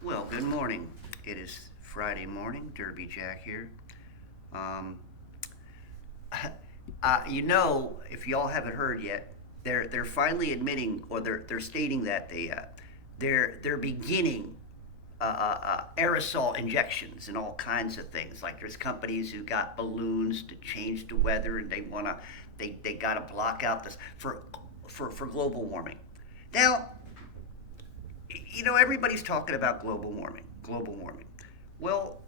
Well, good morning. It is Friday morning. Derby Jack here. Um, if y'all haven't heard yet, they're finally admitting, or they're stating that they're beginning aerosol injections and all kinds of things. Like there's companies who got balloons to change the weather, and they gotta block out this for global warming. Now, everybody's talking about global warming, global warming. Well,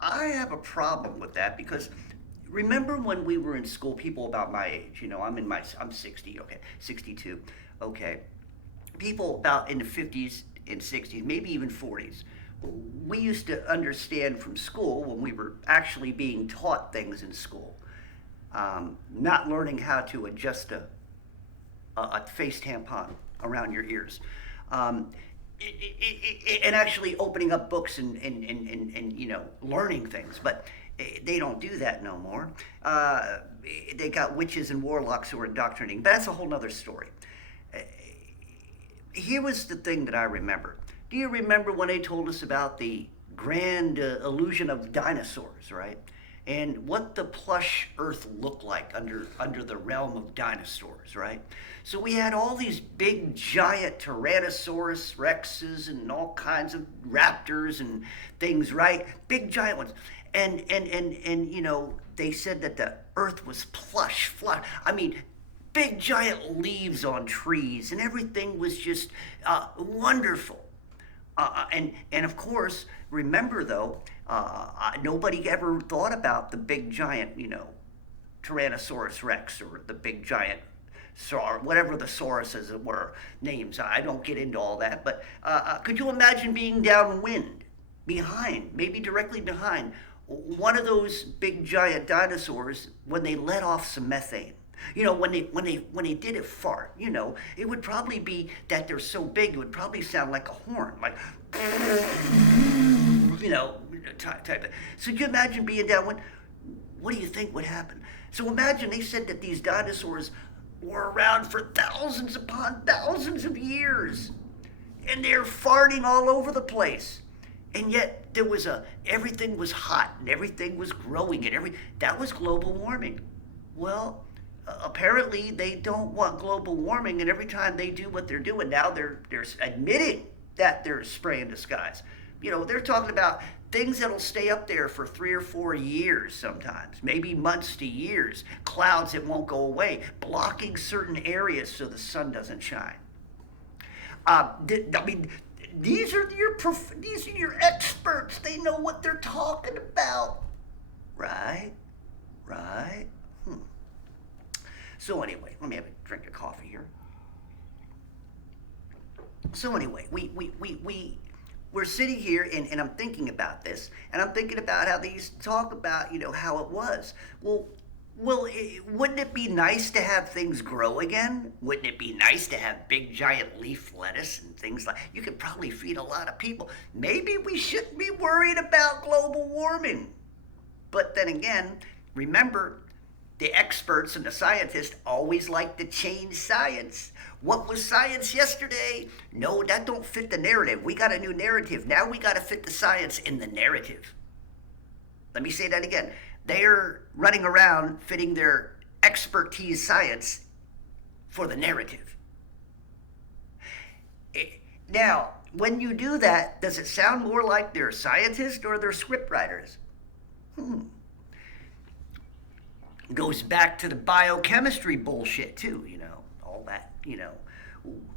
I have a problem with that because remember when we were in school, people about my age, I'm 60, okay, 62, okay. People about in the 50s and 60s, maybe even 40s. We used to understand from school when we were actually being taught things in school, not learning how to adjust a face tampon around your ears. Um, and actually opening up books and learning things, but they don't do that no more. They got witches and warlocks who are indoctrinating, but that's a whole other story. Uh, Here was the thing that I remember. Do you remember when they told us about the grand illusion of dinosaurs, right? And what the plush Earth looked like under the realm of dinosaurs, right? So we had all these big giant Tyrannosaurus rexes and all kinds of raptors and things, right? Big giant ones. And they said that the Earth was plush, flush. I mean, big giant leaves on trees, and everything was just wonderful. And of course, remember though, nobody ever thought about the big giant, Tyrannosaurus Rex or the big giant whatever the sauruses were names. I don't get into all that, but could you imagine being downwind, behind, maybe directly behind one of those big giant dinosaurs when they let off some methane? When they did it fart, it would probably be that they're so big, it would probably sound like a horn, like, type. So could you imagine being downwind? What do you think would happen? So imagine they said that these dinosaurs were around for thousands upon thousands of years, and they're farting all over the place. And yet everything was hot and everything was growing and that was global warming. Well, apparently they don't want global warming, and every time they do what they're doing now, they're admitting that they're spraying the skies. They're talking about things that'll stay up there for 3 or 4 years sometimes, maybe months to years, clouds that won't go away, blocking certain areas so the sun doesn't shine. I mean, these are your experts. They know what they're talking about, right? Right? Hmm. So anyway, let me have a drink of coffee here. So anyway, we're sitting here, and I'm thinking about this, and I'm thinking about how they used to talk about, how it was. Wouldn't it be nice to have things grow again? Wouldn't it be nice to have big giant leaf lettuce and things like? You could probably feed a lot of people. Maybe we shouldn't be worried about global warming. But then again, remember, the experts and the scientists always like to change science. What was science yesterday? No, that don't fit the narrative. We got a new narrative. Now we got to fit the science in the narrative. Let me say that again. They're running around fitting their expertise science for the narrative. Now, when you do that, does it sound more like they're scientists or they're scriptwriters? Hmm. Goes back to the biochemistry bullshit too, all that,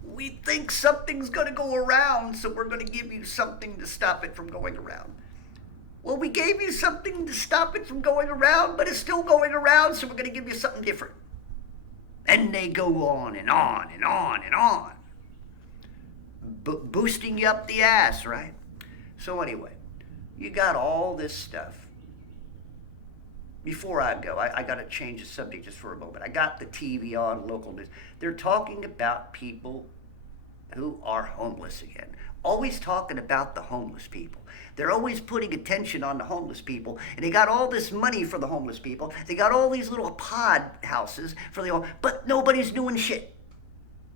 we think something's going to go around, so we're going to give you something to stop it from going around. Well, we gave you something to stop it from going around, but it's still going around, so we're going to give you something different. And they go on and on and on and on, boosting you up the ass, right? So anyway, you got all this stuff. Before I go, I got to change the subject just for a moment. I got the TV on, local news. They're talking about people who are homeless again. Always talking about the homeless people. They're always putting attention on the homeless people, and they got all this money for the homeless people. They got all these little pod houses for the homeless, but nobody's doing shit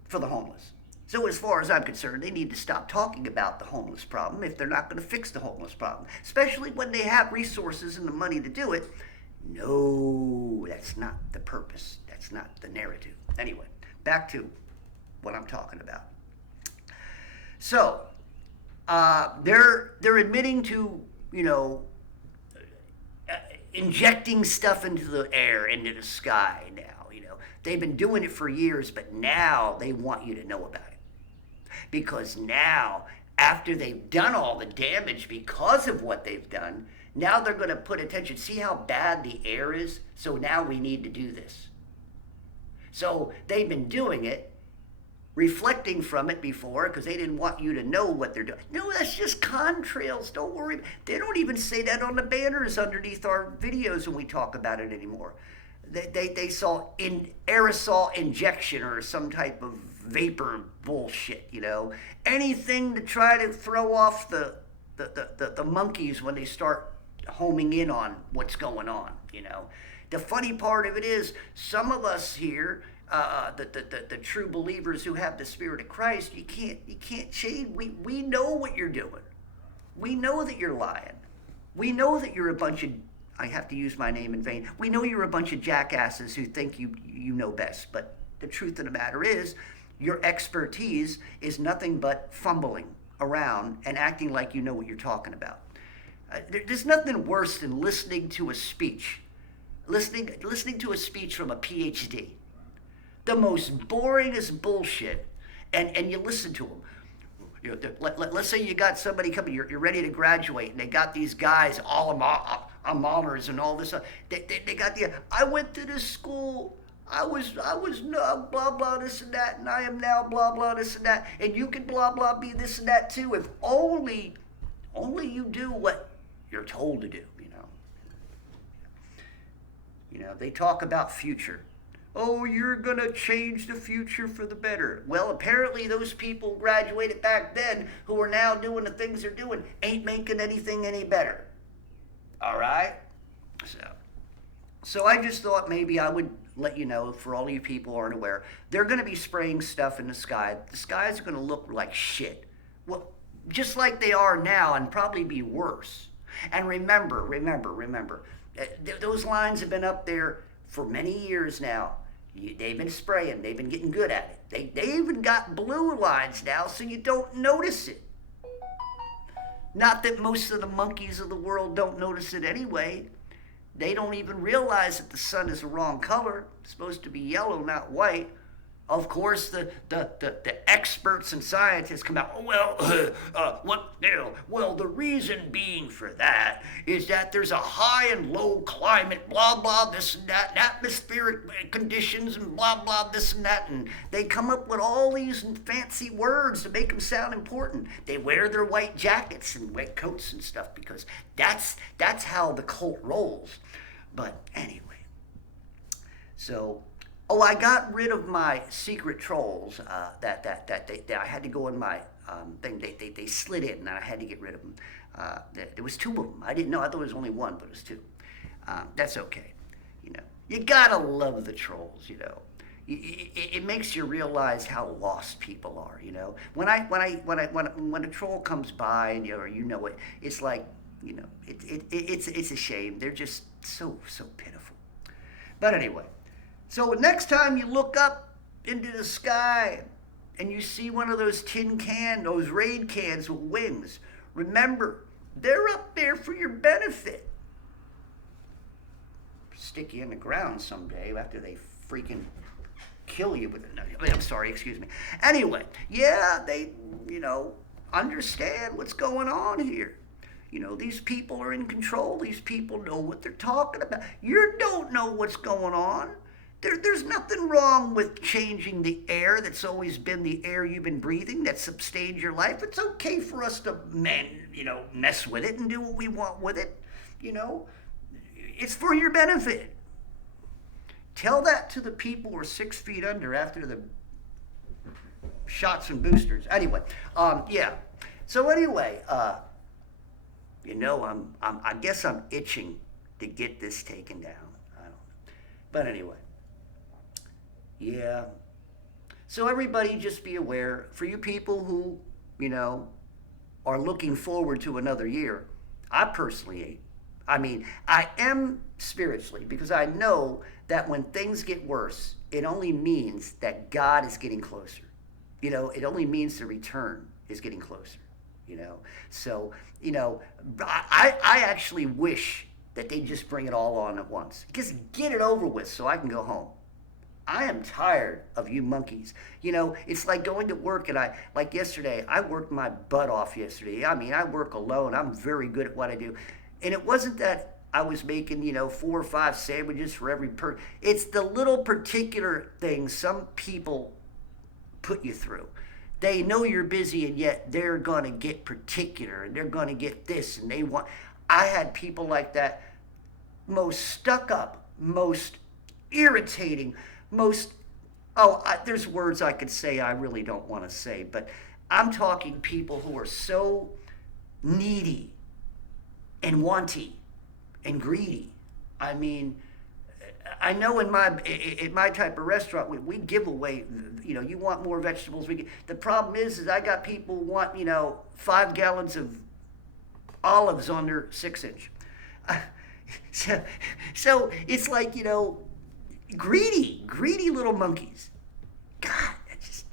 for the homeless. So as far as I'm concerned, they need to stop talking about the homeless problem if they're not going to fix the homeless problem, especially when they have resources and the money to do it. No, that's not the purpose. That's not the narrative. Anyway, back to what I'm talking about. So they're admitting to, injecting stuff into the air, into the sky now. They've been doing it for years, but now they want you to know about it. Because now, after they've done all the damage because of what they've done, now they're going to put attention. See how bad the air is? So now we need to do this. So they've been doing it, reflecting from it before, because they didn't want you to know what they're doing. No, that's just contrails. Don't worry. They don't even say that on the banners underneath our videos when we talk about it anymore. They saw aerosol injection or some type of vapor bullshit, anything to try to throw off the monkeys when they start homing in on what's going on. The funny part of it is some of us here, the true believers who have the Spirit of Christ, you can't change. We know what you're doing. We know that you're lying. We know that you're a bunch of, I have to use my name in vain. We know you're a bunch of jackasses who think you know best. But the truth of the matter is, your expertise is nothing but fumbling around and acting like you know what you're talking about. There's nothing worse than listening to a speech. Listening to a speech from a PhD. The most boringest bullshit. And you listen to them. Let's say you got somebody coming, you're ready to graduate, and they got these guys, all honors and all this. They got I went to this school, I was blah blah this and that, and I am now blah blah this and that, and you can blah blah be this and that too, if only you do what you're told to do. They talk about future. Oh, you're going to change the future for the better. Well, apparently those people graduated back then who are now doing the things they're doing ain't making anything any better. All right? So I just thought maybe I would let you know, for all you people who aren't aware, they're going to be spraying stuff in the sky. The skies are going to look like shit. Well, just like they are now, and probably be worse. And remember, those lines have been up there for many years now. They've been spraying. They've been getting good at it. They even got blue lines now, so you don't notice it. Not that most of the monkeys of the world don't notice it anyway. They don't even realize that the sun is the wrong color. It's supposed to be yellow, not white. Of course, the experts and scientists come out, well, the reason being for that is that there's a high and low climate, blah, blah, this and that, and atmospheric conditions, and blah, blah, this and that, and they come up with all these fancy words to make them sound important. They wear their white jackets and white coats and stuff because that's how the cult rolls. But anyway, so... Oh, I got rid of my secret trolls that I had to go in my thing. They slid in, and I had to get rid of them. There was two of them. I didn't know. I thought it was only one, but it was two. That's okay. You gotta love the trolls. It makes you realize how lost people are. When a troll comes by, and it's like it's a shame. They're just so pitiful. But anyway. So next time you look up into the sky and you see one of those those Raid cans with wings, remember, they're up there for your benefit. Stick you in the ground someday after they freaking kill you with it. I'm sorry, excuse me. Anyway, yeah, they, understand what's going on here. These people are in control. These people know what they're talking about. You don't know what's going on. There's nothing wrong with changing the air that's always been the air you've been breathing, that sustained your life. It's okay for us to, mess with it and do what we want with it. It's for your benefit. Tell that to the people who are 6 feet under after the shots and boosters. Anyway, yeah. So anyway, I guess I'm itching to get this taken down. I don't know. But anyway. Yeah, So everybody just be aware. For you people who, you know, are looking forward to another year, I personally ain't. I mean, I am spiritually because I know that when things get worse, it only means that God is getting closer. You know, it only means the return is getting closer. You know, so I actually wish that they just bring it all on at once. Just get it over with so I can go home. I am tired of you monkeys. You know, it's like going to work and like yesterday, I worked my butt off yesterday. I mean, I work alone. I'm very good at what I do. And it wasn't that I was making, 4 or 5 sandwiches for every person. It's the little particular things some people put you through. They know you're busy and yet they're going to get particular and they're going to get this and they want. I had people like that, most stuck up, most irritating, most, there's words I could say I really don't want to say, but I'm talking people who are so needy and wanty and greedy. I mean, I know in my type of restaurant we give away, you want more vegetables. The problem is I got people who want 5 gallons of olives on their 6-inch. So it's like greedy little monkeys. God, that's just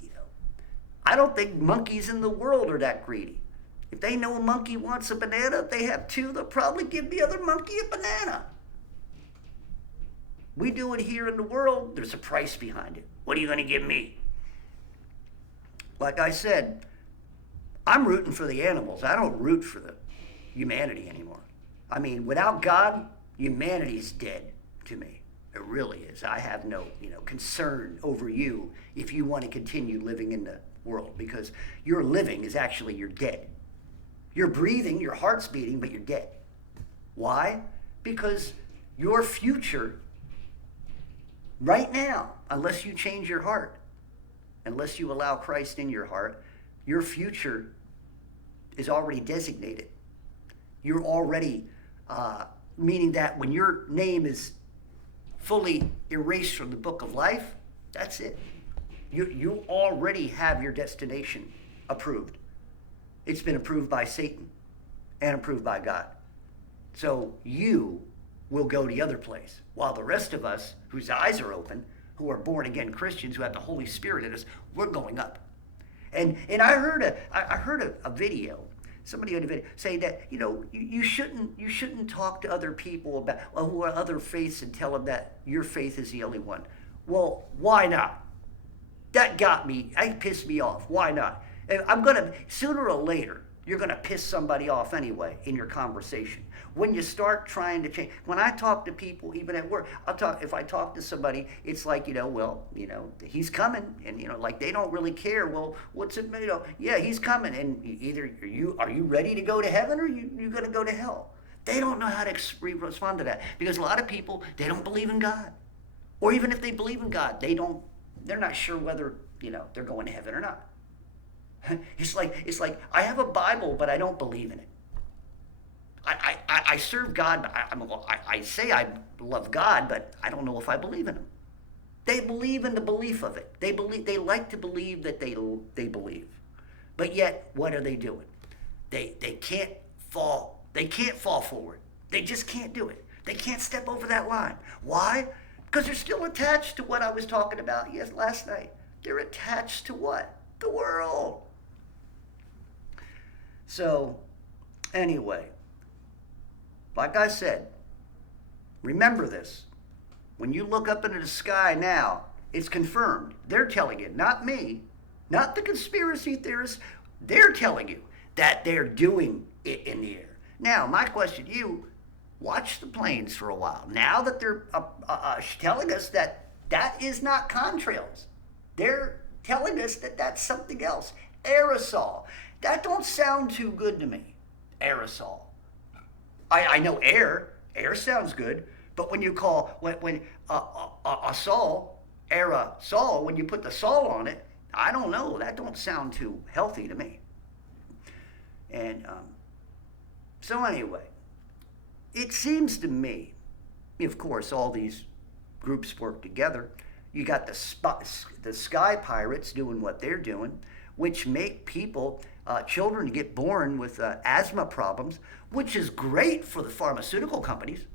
I don't think monkeys in the world are that greedy. If they know a monkey wants a banana, if they have two, they'll probably give the other monkey a banana. We do it here in the world, there's a price behind it. What are you going to give me? Like I said, I'm rooting for the animals. I don't root for the humanity anymore. I mean, without God, humanity's dead to me. It really is. I have no, concern over you if you want to continue living in the world, because your living is actually you're dead. You're breathing, your heart's beating, but you're dead. Why? Because your future right now, unless you change your heart, unless you allow Christ in your heart, your future is already designated. You're already, meaning that when your name is fully erased from the book of life, that's it. You already have your destination approved. It's been approved by Satan and approved by God. So you will go the other place, while the rest of us, whose eyes are open, who are born again Christians, who have the Holy Spirit in us, we're going up. And I heard a video. Somebody on a video saying that you shouldn't talk to other people about who are other faiths and tell them that your faith is the only one. Well, why not? That got me. That pissed me off. Why not? Sooner or later, you're gonna piss somebody off anyway in your conversation. When you start trying to change, when I talk to people, even at work, if I talk to somebody, it's like, he's coming, and like they don't really care. Well, what's it, yeah, he's coming, and either are you ready to go to heaven or you're gonna go to hell? They don't know how to respond to that, because a lot of people, they don't believe in God, or even if they believe in God, they're not sure whether they're going to heaven or not. It's like I have a Bible, but I don't believe in it. I serve God. I say I love God, but I don't know if I believe in Him. They believe in the belief of it. They like to believe that they believe, but yet what are they doing? They can't fall. They can't fall forward. They just can't do it. They can't step over that line. Why? Because they're still attached to what I was talking about last night. They're attached to what? The world. So, anyway, like I said, remember this. When you look up into the sky now, it's confirmed. They're telling you, not me, not the conspiracy theorists. They're telling you that they're doing it in the air. Now, my question to you, watch the planes for a while. Now that they're telling us that is not contrails, they're telling us that that's something else. Aerosol. That don't sound too good to me. Aerosol. I know air. Air sounds good. But when you call, when aerosol, when you put the sol on it, I don't know. That don't sound too healthy to me. And so anyway, it seems to me, of course, all these groups work together. You got the sky pirates doing what they're doing, which make people, children get born with asthma problems, which is great for the pharmaceutical companies.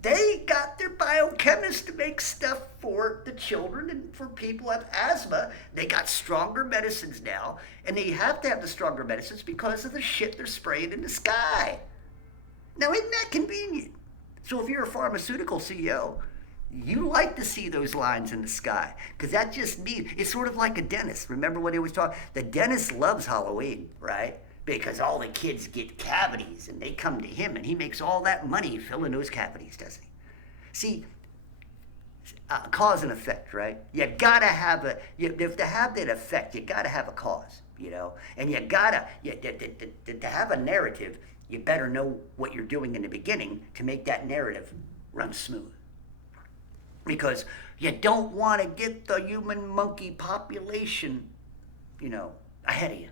They got their biochemists to make stuff for the children and for people who have asthma. They got stronger medicines now, and they have to have the stronger medicines because of the shit they're spraying in the sky. Now, isn't that convenient? So if you're a pharmaceutical CEO, you like to see those lines in the sky because that just means it's sort of like a dentist. Remember what he was talking? The dentist loves Halloween, right? Because all the kids get cavities and they come to him and he makes all that money filling those cavities, doesn't he? See, cause and effect, right? You gotta have to have that effect, you gotta have a cause, and you gotta, to have a narrative, you better know what you're doing in the beginning to make that narrative run smooth. Because you don't want to get the human monkey population, ahead of you.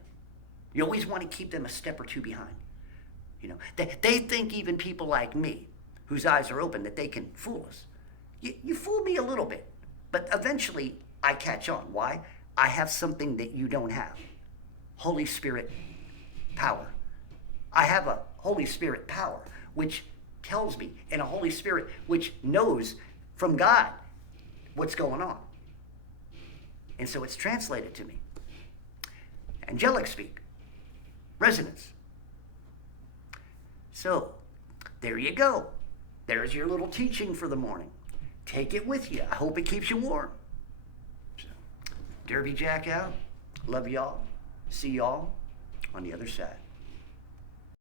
You always want to keep them a step or two behind. They think even people like me, whose eyes are open, that they can fool us. You fool me a little bit, but eventually I catch on. Why? I have something that you don't have. Holy Spirit power. I have a Holy Spirit power, which tells me, and a Holy Spirit which knows from God what's going on. And so it's translated to me. Angelic speak. Resonance. So, there you go. There's your little teaching for the morning. Take it with you. I hope it keeps you warm. So, Derby Jack out. Love y'all. See y'all on the other side.